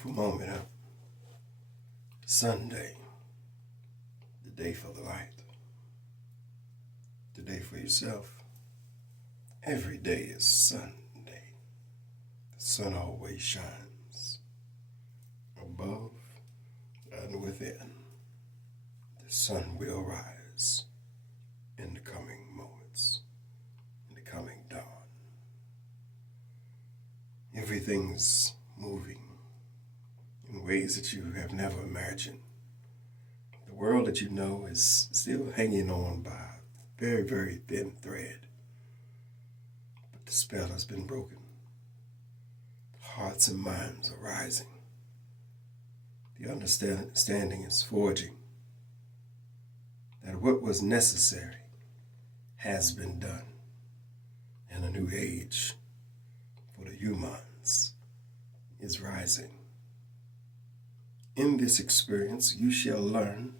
beautiful moment, huh? Sunday, the day for the light, the day for yourself. Every day is Sunday. The sun always shines above and within. The sun will rise in the coming moments, in the coming dawn. Everything's moving in ways that you have never imagined. The world that you know is still hanging on by a very, very thin thread. But the spell has been broken. Hearts and minds are rising. The understanding is forging that what was necessary has been done, and a new age for the humans is rising. In this experience, you shall learn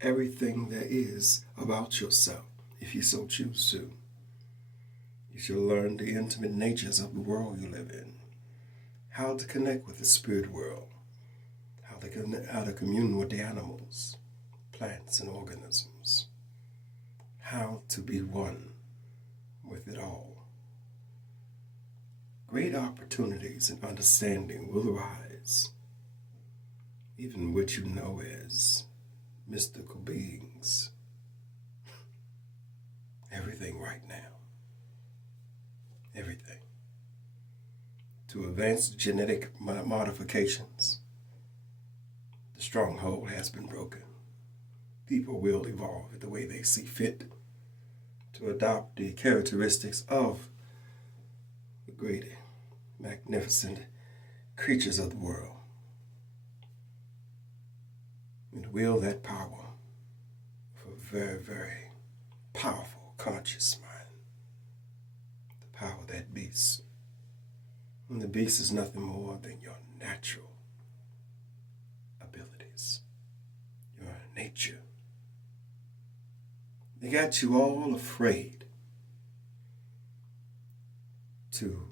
everything there is about yourself, if you so choose to. You shall learn the intimate natures of the world you live in, how to connect with the spirit world, how to commune with the animals, plants, and organisms, how to be one with it all. Great opportunities and understanding will arise, even what you know as mystical beings. Everything right now. Everything. To advance genetic modifications, the stronghold has been broken. People will evolve the way they see fit to adopt the characteristics of the great, magnificent creatures of the world. And will that power for a very, very powerful conscious mind. The power of that beast. And the beast is nothing more than your natural abilities, your nature. They got you all afraid to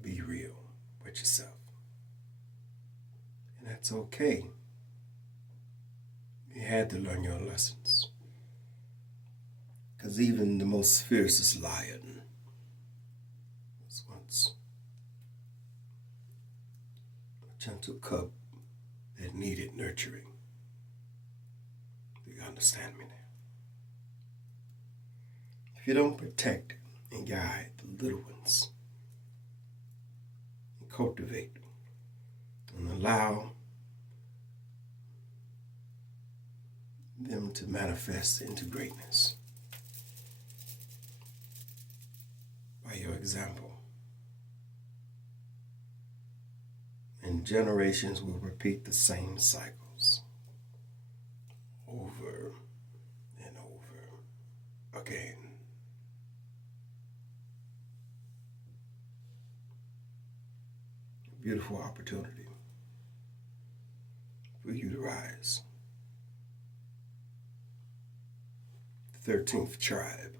be real with yourself. And that's okay. You had to learn your lessons. Because even the most fiercest lion was once a gentle cub that needed nurturing. Do you understand me now? If you don't protect and guide the little ones, and cultivate and allow them to manifest into greatness by your example, and generations will repeat the same cycles over and over again. A beautiful opportunity for you to rise. 13th tribe.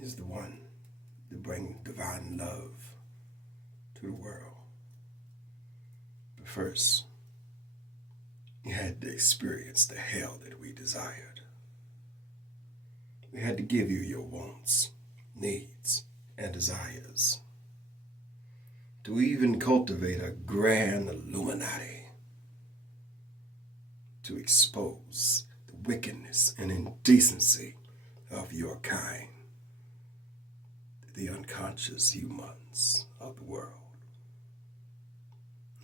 Is the one to bring divine love to the world. But first, you had to experience the hell that we desired. We had to give you your wants, needs, and desires. To even cultivate a grand Illuminati, to expose the wickedness and indecency of your kind, the unconscious humans of the world.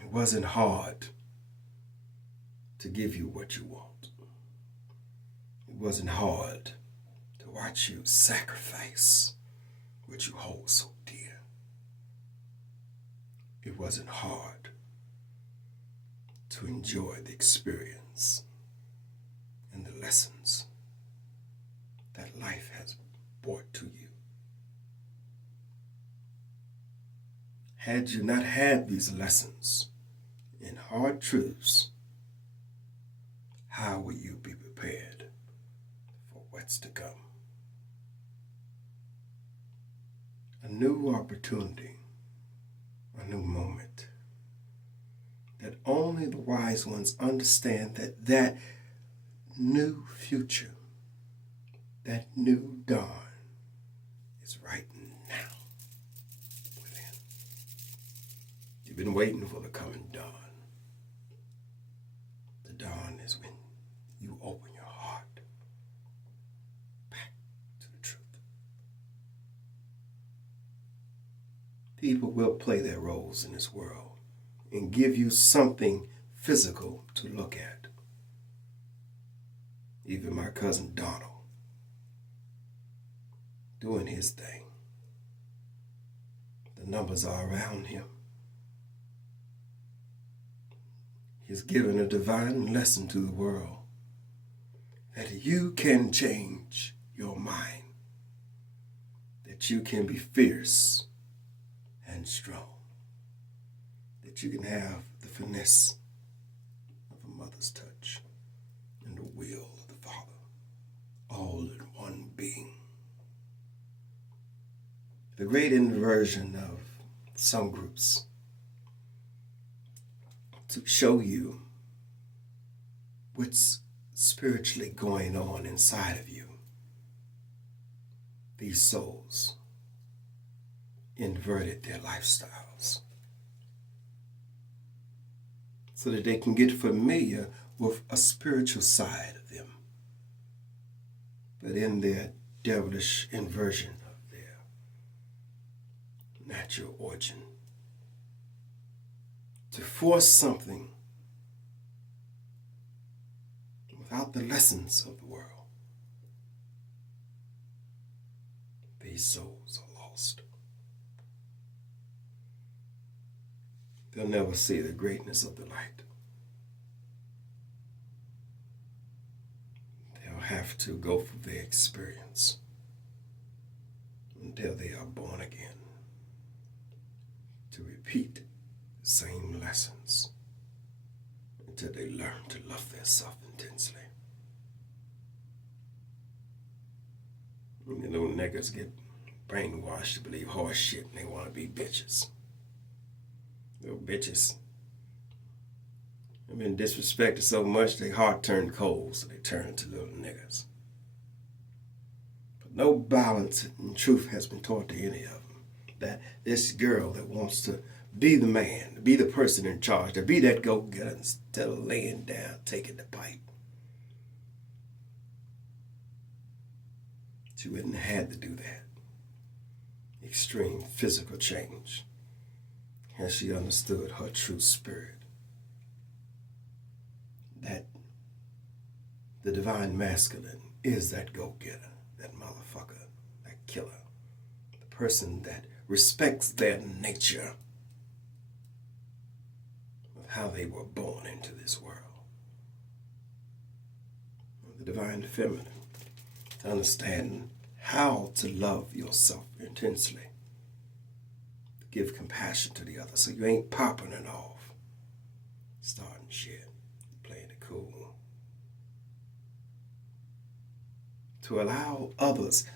It wasn't hard to give you what you want. It wasn't hard to watch you sacrifice what you hold so dear. It wasn't hard to enjoy the experience and the lessons that life has brought to you. Had you not had these lessons and hard truths, how will you be prepared for what's to come? a new opportunity, a new moment. That only the wise ones understand that new future, that new dawn is right now within. You've been waiting for the coming dawn. The dawn is when you open your heart back to the truth. People will play their roles in this world and give you something physical to look at. Even my cousin Donald doing his thing. The numbers are around him. He's given a divine lesson to the world that you can change your mind, that you can be fierce and strong, that you can have the finesse of a mother's touch and the will of the Father, all in one being. The great inversion of some groups to show you what's spiritually going on inside of you. These souls inverted their lifestyles so that they can get familiar with a spiritual side of them. But in their devilish inversion of their natural origin, to force something without the lessons of the world, these souls are lost. They'll never see the greatness of the light. They'll have to go through their experience until they are born again, to repeat the same lessons until they learn to love themselves intensely. And the little niggas get brainwashed to believe horse shit and they want to be bitches. Little bitches have been disrespected so much their heart turned cold, so they turn into little niggas. But no balance and truth has been taught to any of them. That this girl that wants to be the man, to be the person in charge, to be that go-getter instead of laying down, taking the pipe. She wouldn't have had to do that. Extreme physical change as she understood her true spirit. That the divine masculine is that go-getter, that motherfucker, that killer, the person that respects their nature of how they were born into this world. The divine feminine, to understand how to love yourself intensely, to give compassion to the other so you ain't popping it off, starting shit, playing it cool. To allow others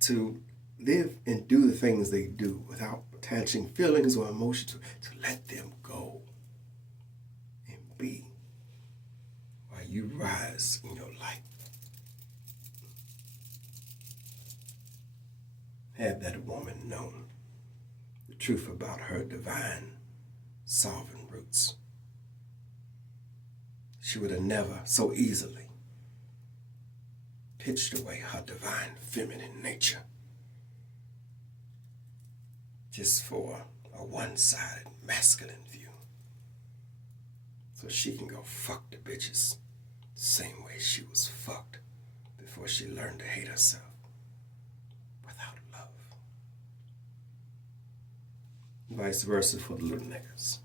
to live and do the things they do without attaching feelings or emotions to let them go and be while you rise in your light. Had that woman known the truth about her divine sovereign roots, she would have never so easily pitched away her divine feminine nature just for a one-sided masculine view, so she can go fuck the bitches the same way she was fucked before she learned to hate herself without love. Vice versa for the little niggas.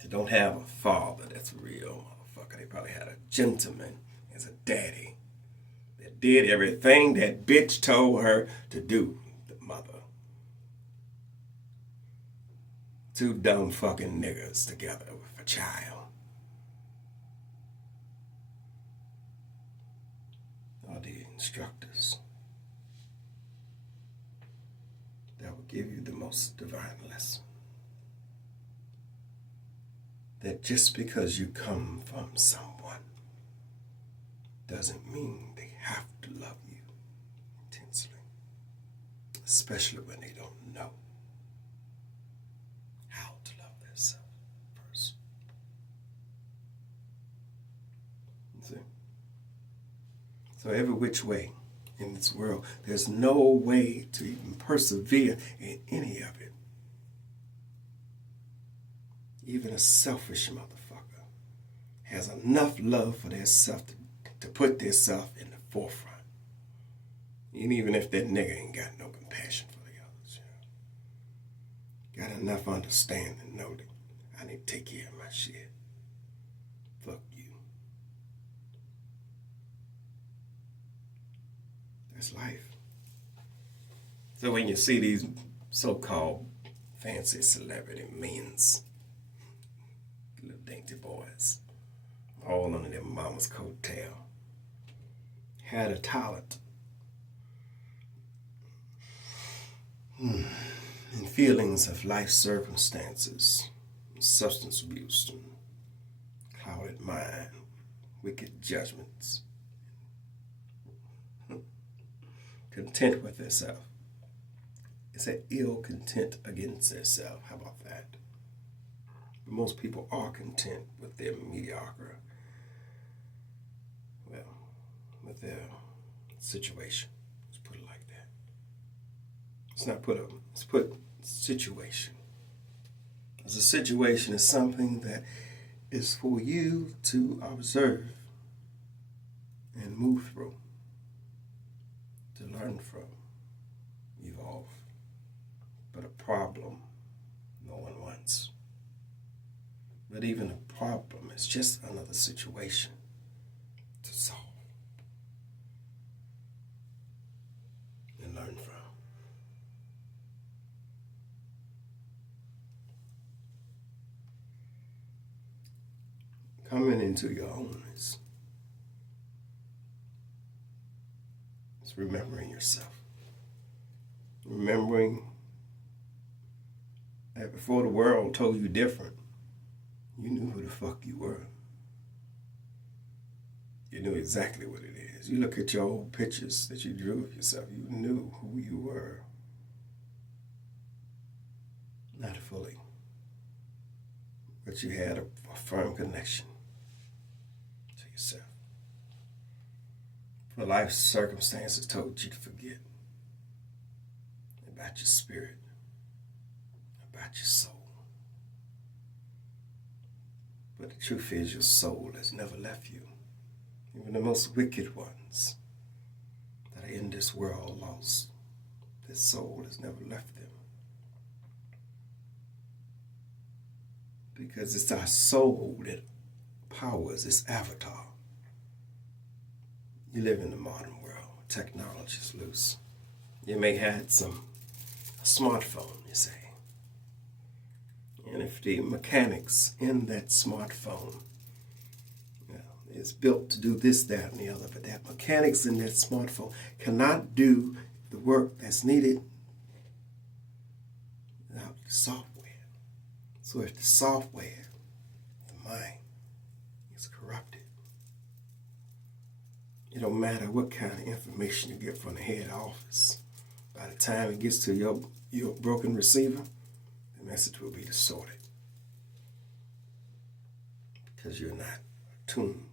They don't have a father that's a real motherfucker. They probably had a gentleman as a daddy that did everything that bitch told her to do, the mother. Two dumb fucking niggas together with a child. Are the instructors that will give you the most divine lesson. That just because you come from someone doesn't mean they have to love you intensely, especially when they don't know how to love themselves first. You see? So every which way in this world, there's no way to even persevere in any of it. Even a selfish motherfucker has enough love for their self to put their self in the forefront. And even if that nigga ain't got no compassion for the others, got enough understanding to know that I need to take care of my shit. Fuck you. That's life. So when you see these so-called fancy celebrity men's, little dainty boys, all under their mama's coattail, had a talent and feelings of life circumstances, substance abuse, and clouded mind, wicked judgments, content with themselves. It's an ill content against themselves. How about that? But most people are content with their mediocre, with their situation. Let's put it like that. Let's put situation. As a situation is something that is for you to observe and move through, to learn from, evolve. But a problem no one wants. But even a problem is just another situation to solve and learn from. Coming into your own is remembering yourself. Remembering that before the world told you different, you knew who the fuck you were. You knew exactly what it is. You look at your old pictures that you drew of yourself, you knew who you were. Not fully, but you had a firm connection to yourself. For life circumstances told you to forget about your spirit, about your soul. But the truth is, your soul has never left you. Even the most wicked ones that are in this world lost, their soul has never left them. Because it's our soul that powers this avatar. You live in the modern world. Technology is loose. You may have a smartphone, you say. And if the mechanics in that smartphone is built to do this, that, and the other, but that mechanics in that smartphone cannot do the work that's needed without the software. So if the software, the mind, is corrupted, it don't matter what kind of information you get from the head office. By the time it gets to your broken receiver, the message will be distorted. Because you're not attuned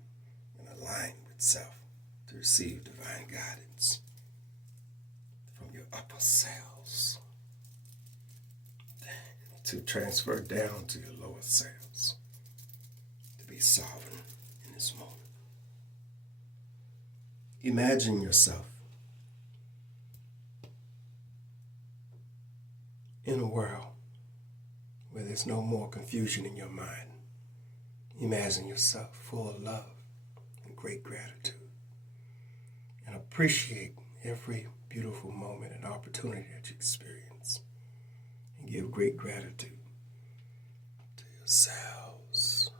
and aligned with self to receive divine guidance from your upper cells to transfer down to your lower cells to be sovereign in this moment. Imagine yourself in a world where there's no more confusion in your mind. Imagine yourself full of love and great gratitude. And appreciate every beautiful moment and opportunity that you experience. And give great gratitude to yourselves.